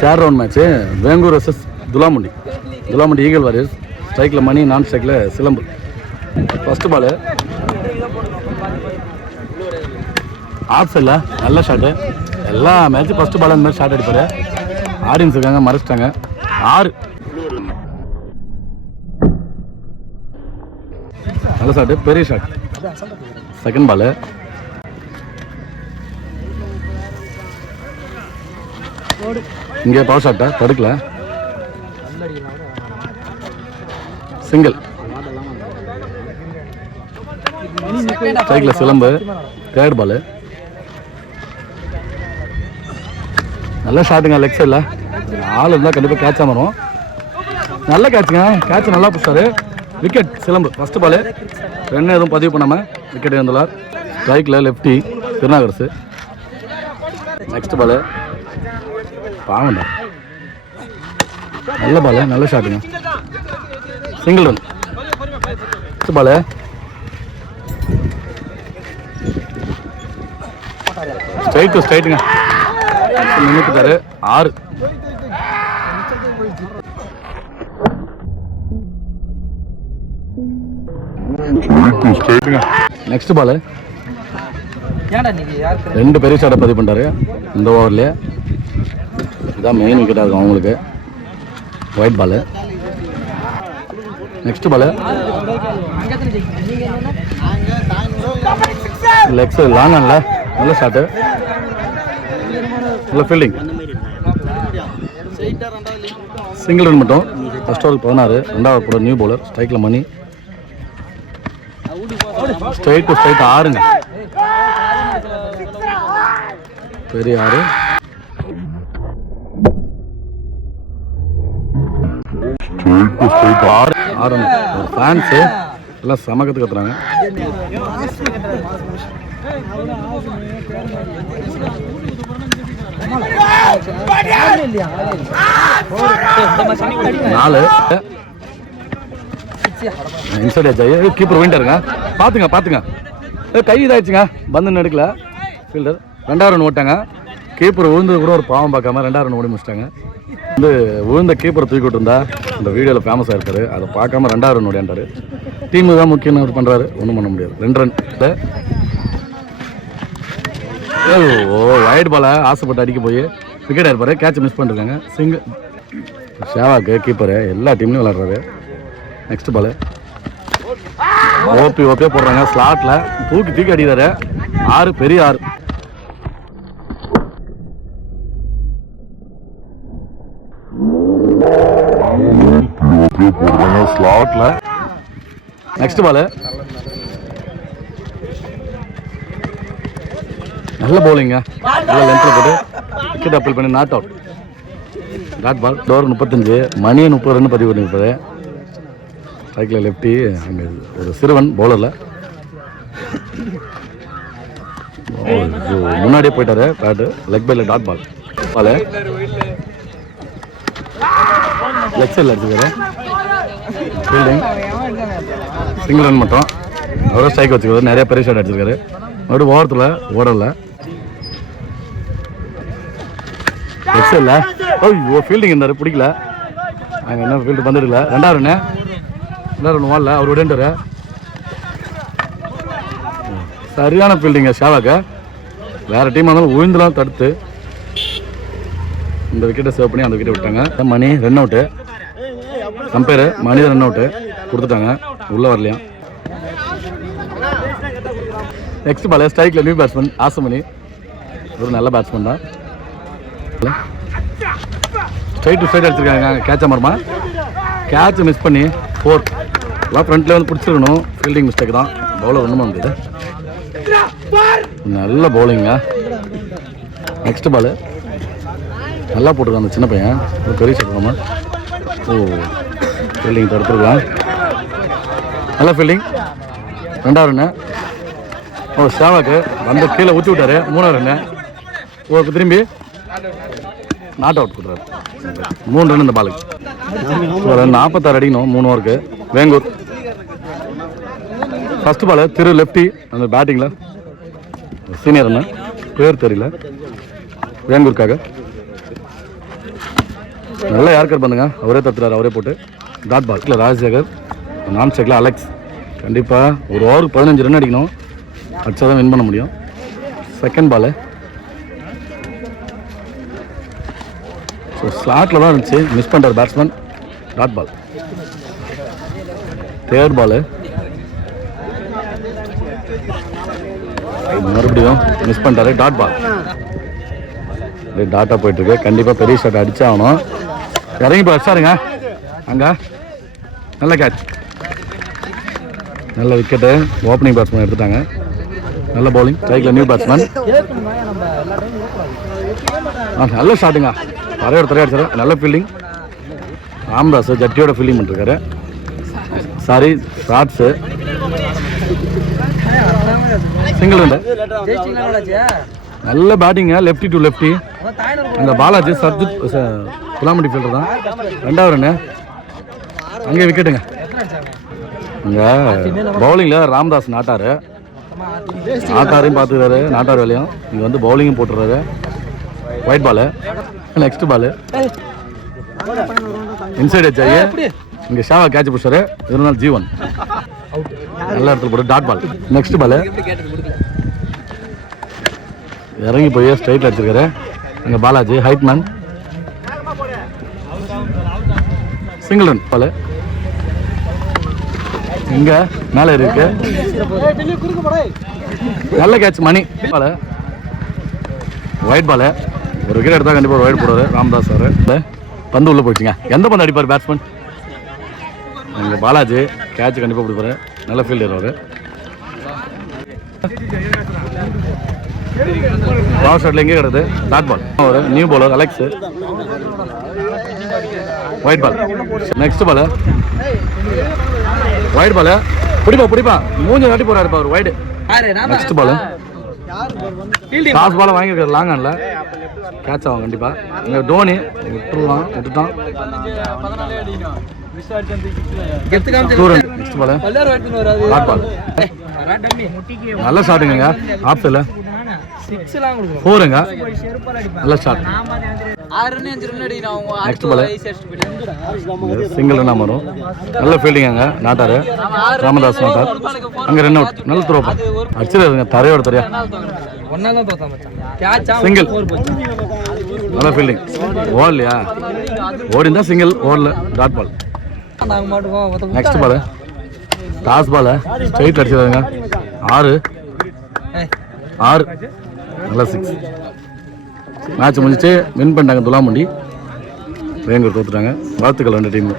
Third round match வேங்கூர் versus துலாமுண்டி. துலாமுண்டி ஈகல் வாரியர்ஸ். ஸ்ட்ரைக்கில் மணி, நான் ஸ்ட்ரைக்கில் சிலம்பு. ஃபஸ்ட்டு பாலு ஆஃப் சைடில் நல்ல ஷாட்டு. எல்லா மேட்ச்சும் ஃபஸ்ட்டு பால் அந்த மாதிரி ஷாட் அடிப்பார். ஆடியன்ஸ் இருக்காங்க, மறைச்சிட்டாங்க. 6 நல்ல ஷாட்டு, பெரிய ஷாட். செகண்ட் பாலு இங்கே பவர் ஷாட்டை தடுக்கல. சிங்கிள். ஸ்ட்ரைக்கில் சிலம்பு. தேர்ட் பாலு நல்ல ஷாட்டுங்க. லெக் சைடில் ஆள் இருந்தால் கண்டிப்பாக கேட்சாக வரும். நல்ல கேட்சுங்க. கேட்ச் நல்லா பிடிச்சாரு. விக்கெட் சிலம்பு. ஃபஸ்ட்டு பாலு ரன் எதுவும் பதிவு பண்ணாமல் விக்கெட் இருந்தார். ஸ்ட்ரைக்கில் லெஃப்டி திருநாகரசு. நெக்ஸ்ட் பாலு பாவண்டா நல்ல பாலு, நல்ல ஷாட்டுங்க. Single run. Next ball straight to ஸ்ட்ரைட்டுங்க. நின்றுட்டாரு. 6 நெக்ஸ்ட் பாலு 2 பெரிய ஷாட்டை பதிவு பண்ணிட்டாரு இந்த ஓவர்லேயே. இதுதான் மெயின் விக்கெட்டாக இருக்கும் அவங்களுக்கு. Wide ball. Next ball legs long ஆன்ல நல்ல ஷாட்டு. நல்ல ஃபீல்டிங். சிங்கிள் ரன் மட்டும். ஃபர்ஸ்ட் ஓவருக்கு 16. ரெண்டாவது போட நியூ பவுலர். ஸ்ட்ரைக்கில் மணி. ஸ்ட்ரைட் டு ஸ்ட்ரைட் 6ங்க. பெரிய 6. ஃபேன்ஸு எல்லாம் சமக்கத்து கத்துறாங்க. நாலு இன்சைட் ஆச்சு. கீப்பர் விண்டாருங்க. பார்த்துங்க கை இதாகிடுச்சுங்க. பந்து எடுக்கல ஃபீல்டர். 2வது ரன் ஓட்டாங்க. கீப்பர் விழுந்தது கூட ஒரு பாவம் பார்க்காம 2வது ரன் ஓடி முடிச்சிட்டாங்க. விழுந்த கீப்பரை தூக்கி விட்டுருந்தா இந்த வீடியோவில் ஃபேமஸாக இருக்காரு. அதை பார்க்காம 2வது ரன் ஓடியாண்டாரு. டீமு தான் முக்கியம் அவர் பண்ணுறாரு. ஒன்றும் பண்ண முடியாது. 2 ரன். ஒயிட் பாலை ஆசைப்பட்டு அடிக்க போய் விக்கெட் ஆயிருப்பாரு. கேட்ச் மிஸ் பண்ணிருக்காங்க. சிங்கிள். ஷேவாக்கு கீப்பரு எல்லா டீம்லையும் விளாட்றாரு. நெக்ஸ்ட் பாலு ஓபியாக போடுறாங்க. ஸ்லாட்டில் தூக்கி அடிக்கிறாரு. 6 பெரிய 6. ஸ்லாட்ல. நெக்ஸ்ட் பாலு நல்ல பவுலிங்க. நல்ல லென்த்தில் போட்டு விக்கெட் அப்பீல் பண்ணி நாட் அவுட். Dot ball. டோர் 35. மணி 30 ரன் பதிவு பண்ணியிருப்பாரு. ஸ்ட்ரைக்கில் லெஃப்டி. அங்கே ஒரு சிறுவன் பவுலரில் முன்னாடியே போயிட்டாரு. பேட்டு லெக் பைல டாட் பால். பாலு லெக் சைடில் அடிச்சுக்காரு. ஃபீல்டிங். சிங்கிள் ரன் மட்டும். அவரும் ஸ்ட்ரைக் வச்சுக்காரு. நிறைய பெரிய ஷாட் அடிச்சிருக்காரு. மறுபடியும் ஓரத்தில் ஓடல. லெக் சைடில் ஓ ஃபீல்டிங் இருந்தார். பிடிக்கல. அங்கே என்ன ஃபீல்டு வந்துடல. 2வது ரன்னு. 2வது ரன் வாடல. அவர் விடண்டாரு. சரியான ஃபீல்டிங்க ஷாவாக்கு. வேறு டீமாக இருந்தாலும் உயிர்ந்துலாம் தடுத்து இந்த விக்கெட்டை சேவ் பண்ணி அந்த விக்கெட்டை விட்டாங்க. மணி ரன் அவுட்டு. கம்பேரு மணி ரன் அவுட்டு கொடுத்துட்டாங்க. உள்ளே வரலையா. நெக்ஸ்ட் பால் ஸ்ட்ரைக்கில் நியூ பேட்ஸ்மேன் ஆசமணி. ஒரு நல்ல பேட்ஸ்மேன் தான். ஸ்ட்ரைட் டு ஸ்ட்ரைட் அடிச்சிருக்காங்க. கேட்சா மரமா. கேட்ச் மிஸ் பண்ணி 4. எல்லாம் ஃப்ரண்ட்லேயே வந்து பிடிச்சிருக்கணும். ஃபீல்டிங் மிஸ்டேக் தான். பவுலர் ஒன்றும் முடியுது. நல்ல பவுலிங்க. நெக்ஸ்ட் பாலு நல்லா போட்டிருக்கான் அந்த சின்ன பையன். ஒரு பெரிய சொல்லுவாமா. ஓ ஃபீல்டிங் தடுத்துருக்கலாம். நல்ல ஃபீல்டிங். 2வது ரன்னு. ஓ ஷாவாக்கு வந்து கீழே ஊற்றி விட்டாரு. 3வது ரன்னு. ஓ திரும்பி நாட் அவுட் கொடுக்குறாரு. 3 ரன் இந்த பாலுக்கு. 46 அடிக்கணும் 3 ஓவருக்கு. வேங்கூர். ஃபஸ்ட்டு பாலு திரு லெஃப்டி அந்த பேட்டிங்கில் சீனியர் ரன்னு. பேர் தெரியல. வேங்கூருக்காக. நல்லா யார்கர் பண்ணுங்க, அவரே தத்துறாரு, அவரே போட்டு. டாட் பால் இல்லை ராஜசேகர், நான் ஸ்ட்ரைக்கில் அலெக்ஸ். கண்டிப்பாக ஒரு ஓவருக்கு 15 ரன் அடிக்கணும், அடிச்சா தான் வின் பண்ண முடியும். செகண்ட் பாலு. ஸோ ஸ்லாட்டில் தான் இருந்துச்சு, மிஸ் பண்ணுறார் batsman. Dot ball. Third ball மறுபடியும் மிஸ் பண்ணிட்டாரு. Dot ball. டாட்டா போயிட்டுருக்கு. கண்டிப்பாக பெரிய ஷாட் அடிச்சாகணும். இறங்கி போய் அடிச்சாருங்க அங்கே. நல்ல கேட்ச், நல்ல விக்கெட்டு. ஓப்பனிங் பேட்ஸ்மேன் எடுத்துட்டாங்க. நல்ல பவுலிங். ஸ்ட்ரைக்கில் நியூ பேட்ஸ்மேன். நல்ல ஷாட்டுங்க, தரையோட தரையா அடிச்சாரு. நல்ல ஃபீல்டிங். ராம்தாஸ் ஜட்டியோட ஃபீல்டிங் பண்ணிருக்காரு. Sorry shots. Single run. நல்ல பேட்டிங்க, லெஃப்டி டு லெஃப்டி. அந்த பாலாஜி சர்ஜித் குலாமட்டி ஃபீல்டர் தான். 2வது ரன்னு. அங்கே விக்கெட்டுங்க. இங்கே பவுலிங்கில் ராம்தாஸ் நாட்டார். நாட்டாரையும் பார்த்துக்கிறாரு, நாட்டார் வேலையும். இங்கே வந்து பவுலிங்கும் போட்டுறாரு. Wide ball. Next ball inside edge ஆகி இங்கே ஷாவா கேட்ச் பிடிச்சாரு. இருந்தாலும் ஜீவன் நல்ல இடத்துல போட்டு. Dot ball. நெக்ஸ்ட் பாலு இறங்கி போய் ஸ்ட்ரைட்டில் அடிச்சிருக்காரு. இங்கே பாலாஜி ஹைட்மேன். Single run ball. இங்கே மேலே இருக்கு. நல்ல catch Mani. Ball wide ball. ஒரு விக்கெட் எடுத்தால் கண்டிப்பாக ஒரு ஒயிட் போடுவார் ராம்தாஸ் சார். பந்து உள்ளே போயிடுச்சுங்க. எந்த பந்து அடிப்பார் பேட்ஸ்மேன்? இங்கே பாலாஜி கேட்ச் கண்டிப்பாக பிடிப்பாரு. நல்ல ஃபீல்டர் அவர். பவர் ஷாட்டில் எங்கே கிடக்குது. Dot ball. ஒரு new bowler Alex. Wide ball. Next ball wide ball. பிடிப்பா மூஞ்சி நாட்டி போறாரு அவர் wide. Next ball toss ball வாங்கியிருக்காரு. லாங் ஆன்ல கேட்ச் ஆகும் கண்டிப்பா. இங்கே டோனி விட்டுட்டான். Next ball dot ball. நல்ல ஷாட்டுங்க. ஆஃப் சைடில் 4ங்க. நல்ல ஷாட். நெக்ஸ்ட் பால் சிங்கிள் ரன்னா வரும். நல்ல ஃபீல்டிங். அங்கே நாட்டார் ராமதாஸ் நாட்டார். அங்கே ரன் அவுட். நல்ல த்ரோ அடிச்சிருங்க, தரையோட தரையா. சிங்கிள். நல்ல ஃபீல்டிங். ஓடலையா? ஓடிந்தா சிங்கிள், ஓடல. Dot ball. Next ball toss ball straight அடிச்சிருக்காங்க. 6 நல்ல 6. மேட்ச் முடிஞ்சிச்சு. வின் பண்ணிட்டாங்க துலாமண்டி. வேங்கூர் தோத்துட்டாங்க. வாழ்த்துக்கள் 2 டீம்.